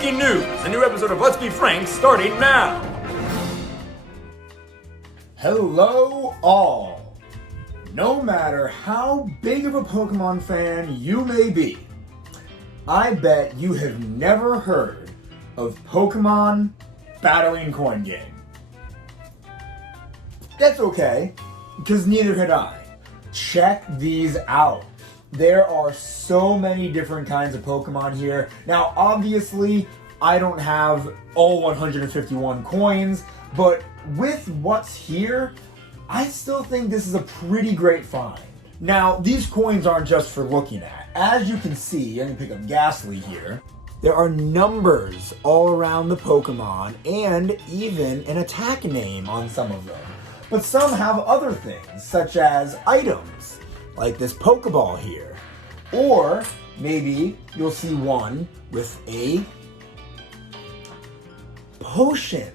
Breaking news! A new episode of Let's Be Frank starting now! Hello all! No matter how big of a Pokemon fan you may be, I bet you have never heard of Pokemon Battling Coin Game. That's okay, because neither had I. Check these out. There are so many different kinds of Pokemon here. Now, obviously, I don't have all 151 coins, but with what's here, I still think this is a pretty great find. Now, these coins aren't just for looking at. As you can see, I can pick up Ghastly here. There are numbers all around the Pokemon and even an attack name on some of them. But some have other things, such as items, like this Pokeball here. Or maybe you'll see one with a potion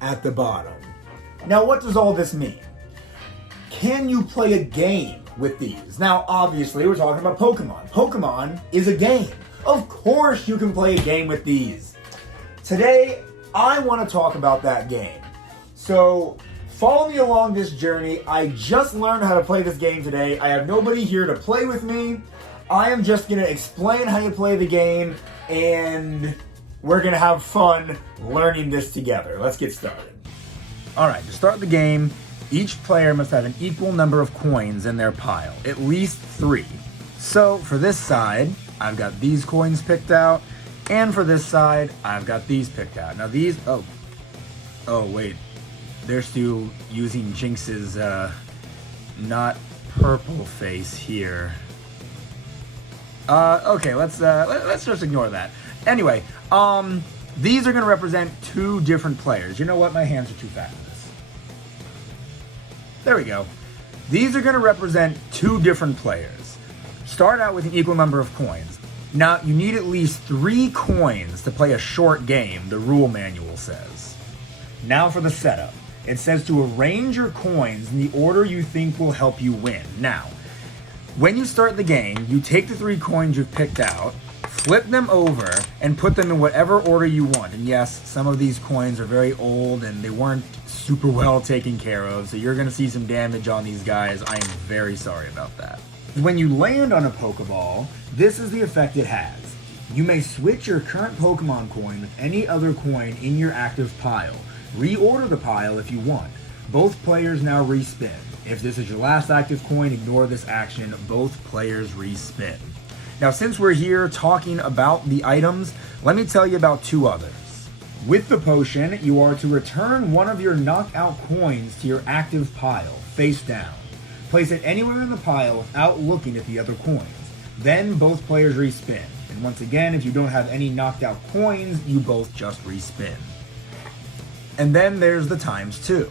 at the bottom. Now, what does all this mean? Can you play a game with these? Now, obviously, we're talking about Pokemon. Pokemon is a game. Of course you can play a game with these. Today, I want to talk about that game. So, follow me along this journey. I just learned how to play this game today. I have nobody here to play with me. I am just going to explain how you play the game, and we're going to have fun learning this together. Let's get started. Alright, to start the game, each player must have an equal number of coins in their pile, at least 3. So, for this side, I've got these coins picked out, and for this side, I've got these picked out. Now these, oh wait, they're still using Jinx's, not purple face here. Okay, let's just ignore that. Anyway, these are going to represent 2 different players. You know what? My hands are too fat for this. There we go. These are going to represent 2 different players. Start out with an equal number of coins. Now, you need at least 3 coins to play a short game, the rule manual says. Now for the setup. It says to arrange your coins in the order you think will help you win. Now, when you start the game, you take the 3 coins you've picked out, flip them over, and put them in whatever order you want. And yes, some of these coins are very old and they weren't super well taken care of, so you're going to see some damage on these guys. I am very sorry about that. When you land on a Pokeball, this is the effect it has. You may switch your current Pokemon coin with any other coin in your active pile. Reorder the pile if you want. Both players now respin. If this is your last active coin, ignore this action. Both players respin. Now, since we're here talking about the items, let me tell you about 2 others. With the potion, you are to return one of your knocked out coins to your active pile, face down. Place it anywhere in the pile without looking at the other coins. Then both players respin. And once again, if you don't have any knocked out coins, you both just respin. And then there's the ×2.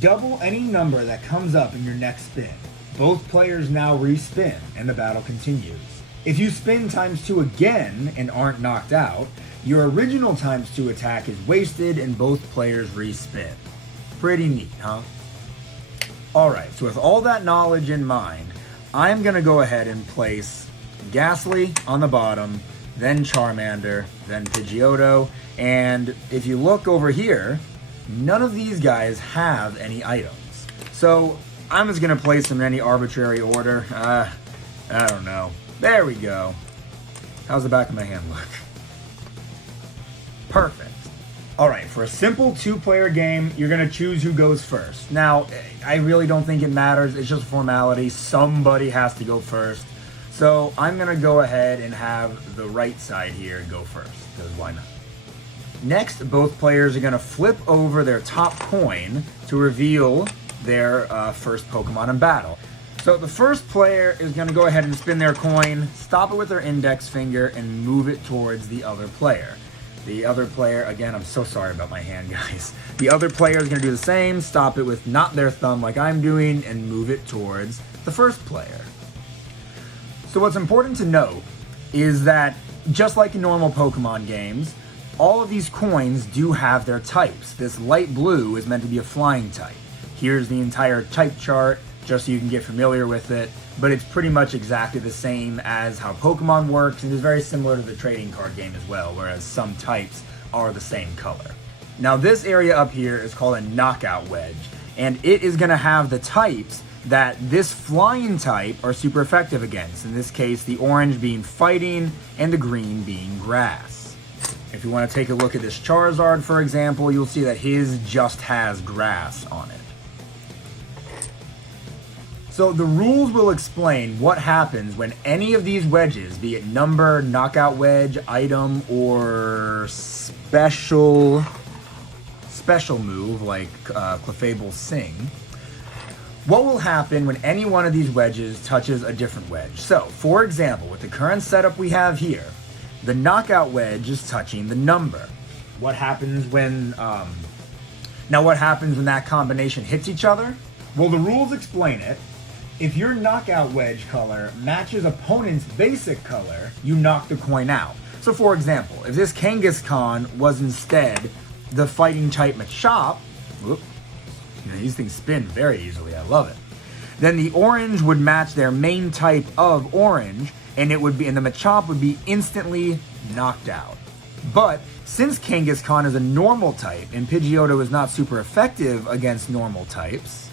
Double any number that comes up in your next spin. Both players now respin, and the battle continues. If you spin ×2 again and aren't knocked out, your original ×2 attack is wasted and both players respin. Pretty neat, huh? Alright, so with all that knowledge in mind, I'm going to go ahead and place Ghastly on the bottom, then Charmander, then Pidgeotto, and if you look over here, none of these guys have any items. So I'm just going to place them in any arbitrary order. I don't know. There we go. How's the back of my hand look? Perfect. Alright, for a simple 2-player game, you're going to choose who goes first. Now, I really don't think it matters. It's just a formality. Somebody has to go first. So I'm going to go ahead and have the right side here go first, because why not? Next, both players are going to flip over their top coin to reveal their first Pokemon in battle. So the first player is going to go ahead and spin their coin, stop it with their index finger, and move it towards the other player. The other player, again, I'm so sorry about my hand, guys. The other player is going to do the same, stop it with not their thumb like I'm doing, and move it towards the first player. So what's important to note is that, just like in normal Pokemon games, all of these coins do have their types. This light blue is meant to be a flying type. Here's the entire type chart, just so you can get familiar with it. but it's pretty much exactly the same as how Pokemon works, and is very similar to the trading card game as well, whereas some types are the same color. Now this area up here is called a knockout wedge, and it is going to have the types that this flying type are super effective against. In this case, the orange being fighting and the green being grass. If you want to take a look at this Charizard, for example, you'll see that his just has grass on it. So the rules will explain what happens when any of these wedges, be it number, knockout wedge, item, or special move like Clefable Sing. What will happen when any one of these wedges touches a different wedge? So, for example, with the current setup we have here, the knockout wedge is touching the number. What happens when that combination hits each other? Well, the rules explain it. If your knockout wedge color matches opponent's basic color, you knock the coin out. So for example, if this Kangaskhan was instead the fighting type Machop, these things spin very easily, I love it. Then the orange would match their main type of orange, and the Machop would be instantly knocked out. But since Kangaskhan is a normal type and Pidgeotto is not super effective against normal types,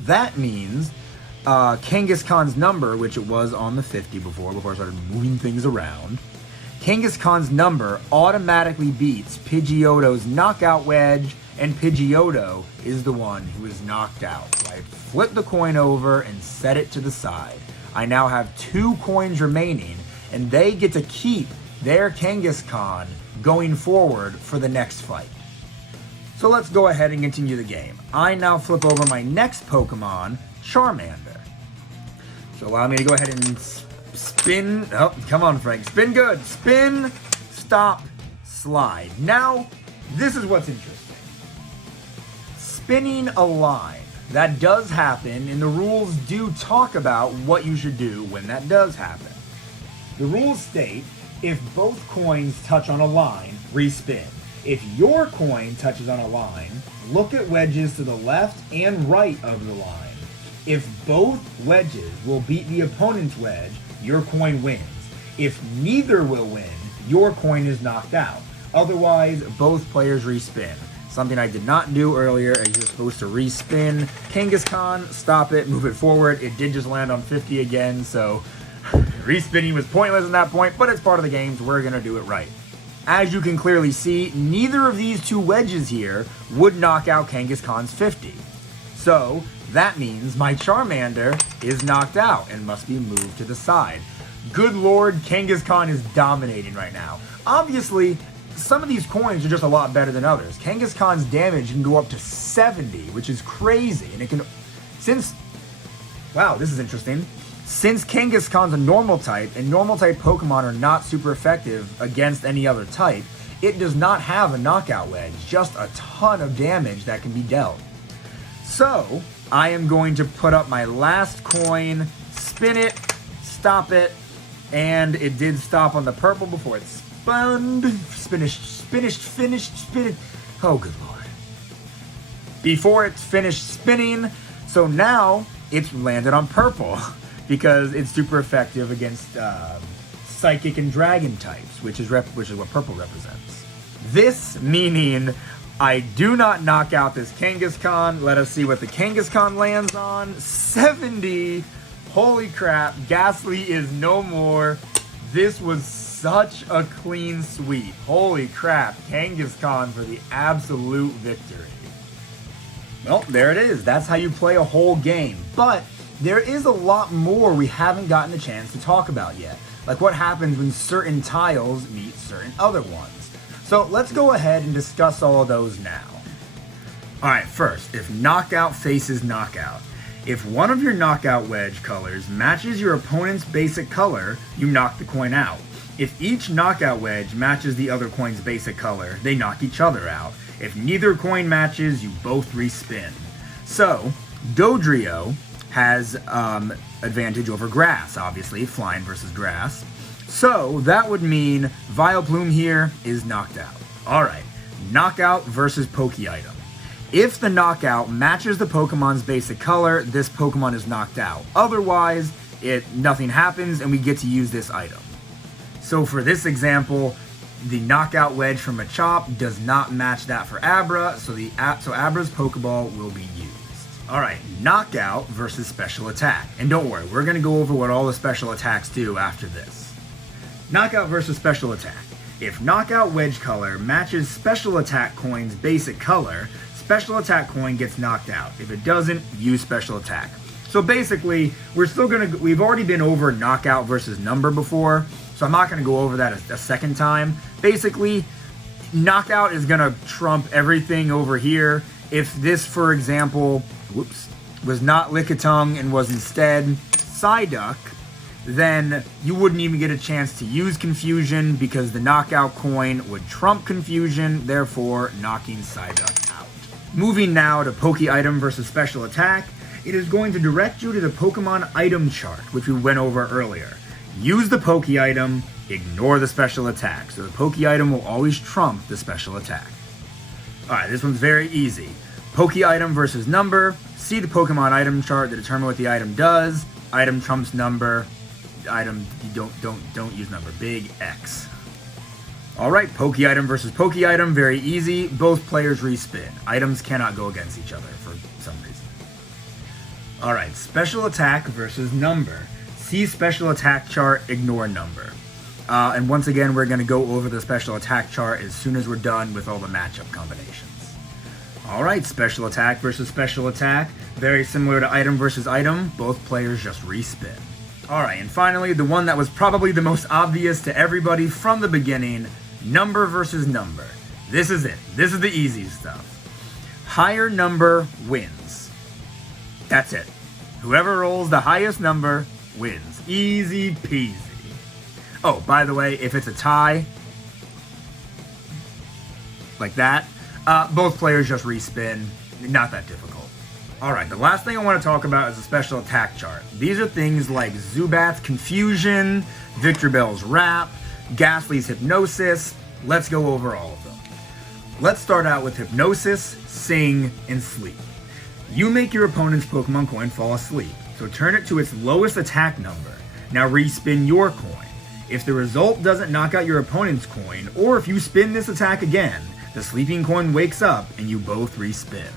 that means Kangaskhan's number, which it was on the 50 before I started moving things around, Kangaskhan's number automatically beats Pidgeotto's knockout wedge, and Pidgeotto is the one who is knocked out. So I flip the coin over and set it to the side. I now have 2 coins remaining, and they get to keep their Kangaskhan going forward for the next fight. So let's go ahead and continue the game. I now flip over my next Pokemon, Charmander. So allow me to go ahead and spin. Oh, come on, Frank. Spin good. Spin, stop, slide. Now, this is what's interesting. Spinning a line. That does happen, and the rules do talk about what you should do when that does happen. The rules state, if both coins touch on a line, respin. If your coin touches on a line, look at wedges to the left and right of the line. If both wedges will beat the opponent's wedge, your coin wins. If neither will win, your coin is knocked out. Otherwise, both players respin. Something I did not do earlier, as you're supposed to respin Kangaskhan, stop it, move it forward. It did just land on 50 again, so respinning was pointless at that point, but it's part of the game, so we're going to do it right. As you can clearly see, neither of these 2 wedges here would knock out Kangaskhan's 50. So, that means my Charmander is knocked out and must be moved to the side. Good lord, Kangaskhan is dominating right now. Obviously, some of these coins are just a lot better than others. Kangaskhan's damage can go up to 70, which is crazy. And it can... Wow, this is interesting. Since Kangaskhan's a normal type, and normal type Pokemon are not super effective against any other type, it does not have a knockout wedge, just a ton of damage that can be dealt. So, I am going to put up my last coin, spin it, stop it, and it did stop on the purple before it finished. Oh, good lord. Before it finished spinning, so now it's landed on purple because it's super effective against psychic and dragon types, which is what purple represents. This meaning I do not knock out this Kangaskhan. Let us see what the Kangaskhan lands on. 70. Holy crap. Ghastly is no more. This was such a clean sweep. Holy crap. Kangaskhan for the absolute victory. Well, there it is. That's how you play a whole game. But there is a lot more we haven't gotten the chance to talk about yet. Like what happens when certain tiles meet certain other ones. So let's go ahead and discuss all of those now. Alright, first, if knockout faces knockout. If one of your knockout wedge colors matches your opponent's basic color, you knock the coin out. If each knockout wedge matches the other coin's basic color, they knock each other out. If neither coin matches, you both respin. So, Dodrio has advantage over grass, obviously, flying versus grass. So, that would mean Vileplume here is knocked out. Alright, knockout versus Poke Item. If the knockout matches the Pokemon's basic color, this Pokemon is knocked out. Otherwise, nothing happens and we get to use this item. So for this example, the knockout wedge from Machop does not match that for Abra, so Abra's Pokeball will be used. Alright, knockout versus special attack. And don't worry, we're going to go over what all the special attacks do after this. Knockout versus special attack. If knockout wedge color matches special attack coin's basic color, special attack coin gets knocked out. If it doesn't, use special attack. So basically, we've already been over knockout versus number before, so I'm not going to go over that a second time. Basically, knockout is going to trump everything over here. If this, for example, was not Lickitung and was instead Psyduck, then you wouldn't even get a chance to use Confusion because the knockout coin would trump Confusion, therefore knocking Psyduck out. Moving now to Poke Item versus Special Attack, it is going to direct you to the Pokemon item chart, which we went over earlier. Use the Poke Item, ignore the Special Attack, so the Poke Item will always trump the Special Attack. Alright, this one's very easy. Poke Item versus number, see the Pokemon item chart to determine what the item does. Item trumps number. Item, you don't use number. Big X. Alright, Poke Item versus Poke Item, very easy. Both players respin. Items cannot go against each other for some reason. Alright, Special Attack versus number. See Special Attack chart, ignore number. And once again, we're going to go over the Special Attack chart as soon as we're done with all the matchup combinations. Alright, Special Attack versus Special Attack. Very similar to Item versus Item. Both players just respin. Alright, and finally, the one that was probably the most obvious to everybody from the beginning, number versus number. This is it. This is the easy stuff. Higher number wins. That's it. Whoever rolls the highest number wins. Easy peasy. Oh, by the way, if it's a tie, like that, both players just respin. Not that difficult. Alright, the last thing I want to talk about is the special attack chart. These are things like Zubat's Confusion, Victorbell's Wrap, Ghastly's Hypnosis. Let's go over all of them. Let's start out with Hypnosis, Sing, and Sleep. You make your opponent's Pokemon coin fall asleep, so turn it to its lowest attack number. Now respin your coin. If the result doesn't knock out your opponent's coin, or if you spin this attack again, the sleeping coin wakes up and you both respin.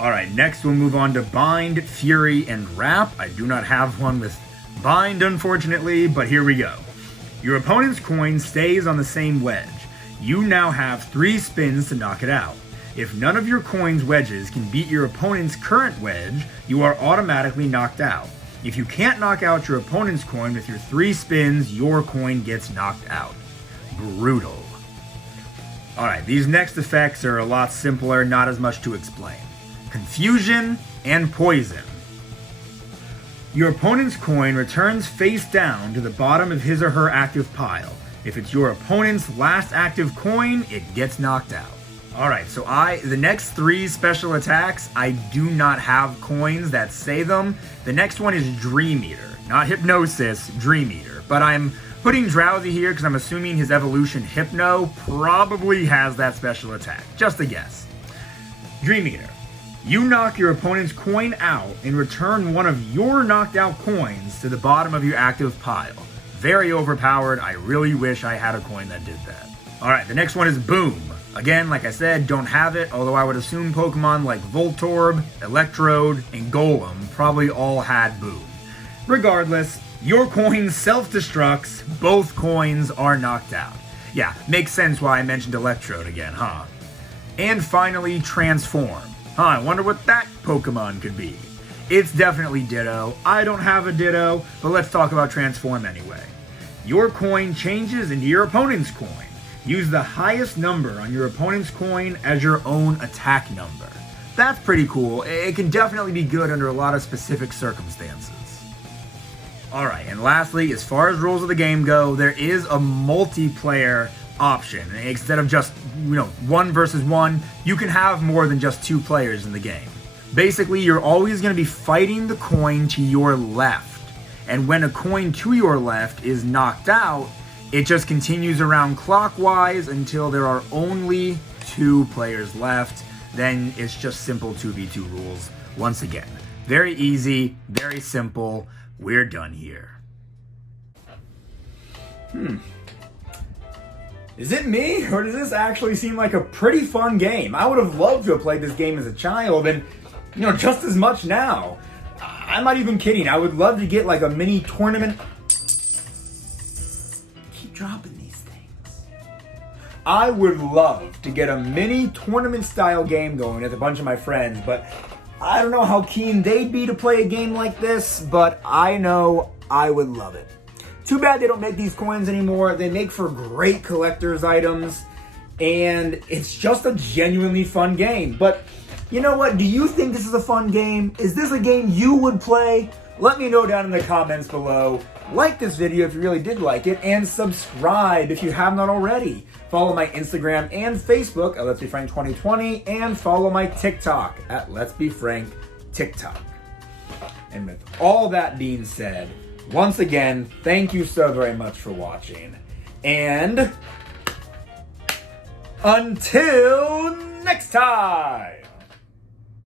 Alright, next we'll move on to Bind, Fury, and Wrap. I do not have one with Bind, unfortunately, but here we go. Your opponent's coin stays on the same wedge. You now have 3 spins to knock it out. If none of your coin's wedges can beat your opponent's current wedge, you are automatically knocked out. If you can't knock out your opponent's coin with your 3 spins, your coin gets knocked out. Brutal. Alright, these next effects are a lot simpler, not as much to explain. Confusion and Poison. Your opponent's coin returns face down to the bottom of his or her active pile. If it's your opponent's last active coin, it gets knocked out. Alright, so the next 3 special attacks, I do not have coins that say them. The next one is Dream Eater. Not Hypnosis, Dream Eater. But I'm putting Drowsy here because I'm assuming his evolution Hypno probably has that special attack. Just a guess. Dream Eater. You knock your opponent's coin out and return one of your knocked out coins to the bottom of your active pile. Very overpowered. I really wish I had a coin that did that. Alright, the next one is Boom. Again, like I said, don't have it, although I would assume Pokemon like Voltorb, Electrode, and Golem probably all had Boom. Regardless, your coin self-destructs, both coins are knocked out. Yeah, makes sense why I mentioned Electrode again, huh? And finally, Transform. I wonder what that Pokemon could be. It's definitely Ditto. I don't have a Ditto, but let's talk about Transform anyway. Your coin changes into your opponent's coin. Use the highest number on your opponent's coin as your own attack number. That's pretty cool. It can definitely be good under a lot of specific circumstances. Alright, and lastly, as far as rules of the game go, there is a multiplayer option. Instead of just, 1 versus 1, you can have more than just 2 players in the game. Basically, you're always going to be fighting the coin to your left. And when a coin to your left is knocked out, it just continues around clockwise until there are only 2 players left. Then it's just simple 2v2 rules once again. Very easy, very simple. We're done here. Is it me, or does this actually seem like a pretty fun game? I would have loved to have played this game as a child, and just as much now. I'm not even kidding. I would love to get like a mini tournament. Keep dropping these things. I would love to get a mini tournament style game going with a bunch of my friends, but I don't know how keen they'd be to play a game like this, but I know I would love it. Too bad they don't make these coins anymore. They make for great collector's items, and it's just a genuinely fun game. But you know what? Do you think this is a fun game? Is this a game you would play? Let me know down in the comments below. Like this video if you really did like it, and subscribe if you have not already. Follow my Instagram and Facebook at Let's Be Frank 2020, and follow my TikTok at Let's Be Frank TikTok. And with all that being said, once again, thank you so very much for watching. And until next time!